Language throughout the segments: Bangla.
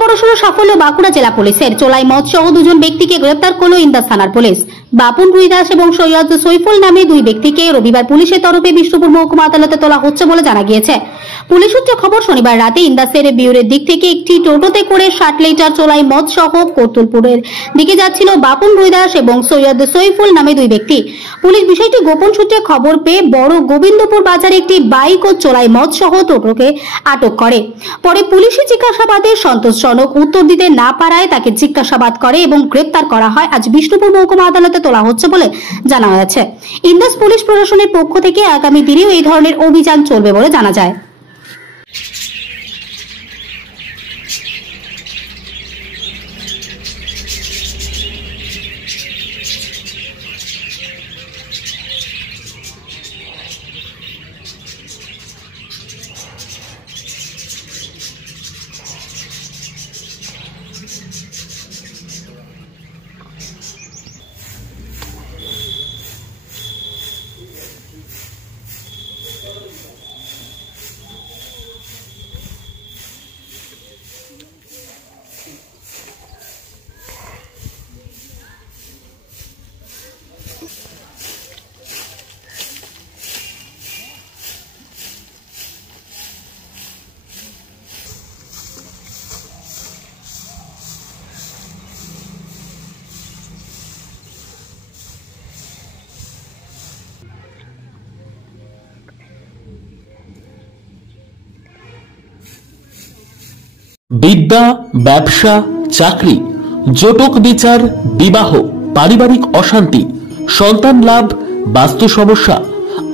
বড়সড় সাফল্য বাঁকুড়া জেলা পুলিশের। চোলাই মদ সহ দুজন ব্যক্তিকে গ্রেপ্তার করল ইন্দাস থানার পুলিশ। বাপুন রুইদাস এবং সৈয়দ সৈফুল নামে দুই ব্যক্তিকে রবিবার পুলিশের তরফে বিষ্ণুপুর মহকুমা আদালতে তোলা হচ্ছে বলে জানা গিয়েছে। পুলিশ সূত্রে খবর, শনিবার রাতে ইন্দাসের বিউরের দিক থেকে একটি টোটোতে করে 60 লিটার চোলাই মদ সহ কর্তুলপুরের দিকে যাচ্ছিল বাপুন রুইদাস এবং সৈয়দ সৈফুল নামে দুই ব্যক্তি। পুলিশ বিষয়টি গোপন সূত্রে খবর পেয়ে বড় গোবিন্দপুর বাজারে একটি বাইক ও চোলাই মদ সহ টোটোকে আটক করে। পরে পুলিশি জিজ্ঞাসাবাদে সন্তোষজনক উত্তর দিতে না পারায় তাকে জিজ্ঞাসাবাদ করে এবং গ্রেপ্তার করা হয়। আজ বিষ্ণুপুর মহকুমা আদালতে তোলা হচ্ছে বলে জানা হয়েছে। ইন্দাস পুলিশ প্রশাসনের পক্ষ থেকে আগামী দিনেও এই ধরনের অভিযান চলবে বলে জানা যায়। বিদ্যা, ব্যবসা, চাকরি, জটক বিচার, বিবাহ, পারিবারিক অশান্তি, সন্তান লাভ, বাস্তু সমস্যা,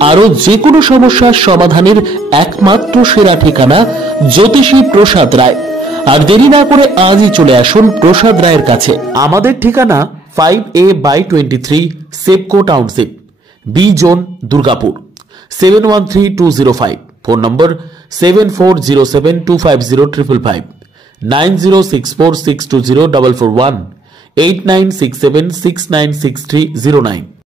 আরো যে কোনো সমস্যার সমাধানের একমাত্র সেরা ঠিকানা জ্যোতিষী প্রসাদ রায়। আর দেরি না করে আজই চলে আসুন প্রসাদ রায়ের কাছে। আমাদের ঠিকানা 5A/23 SEPCO township, B zone, Durgapur, 713205। Phone number 7407250555, 9064620441, 8967696309।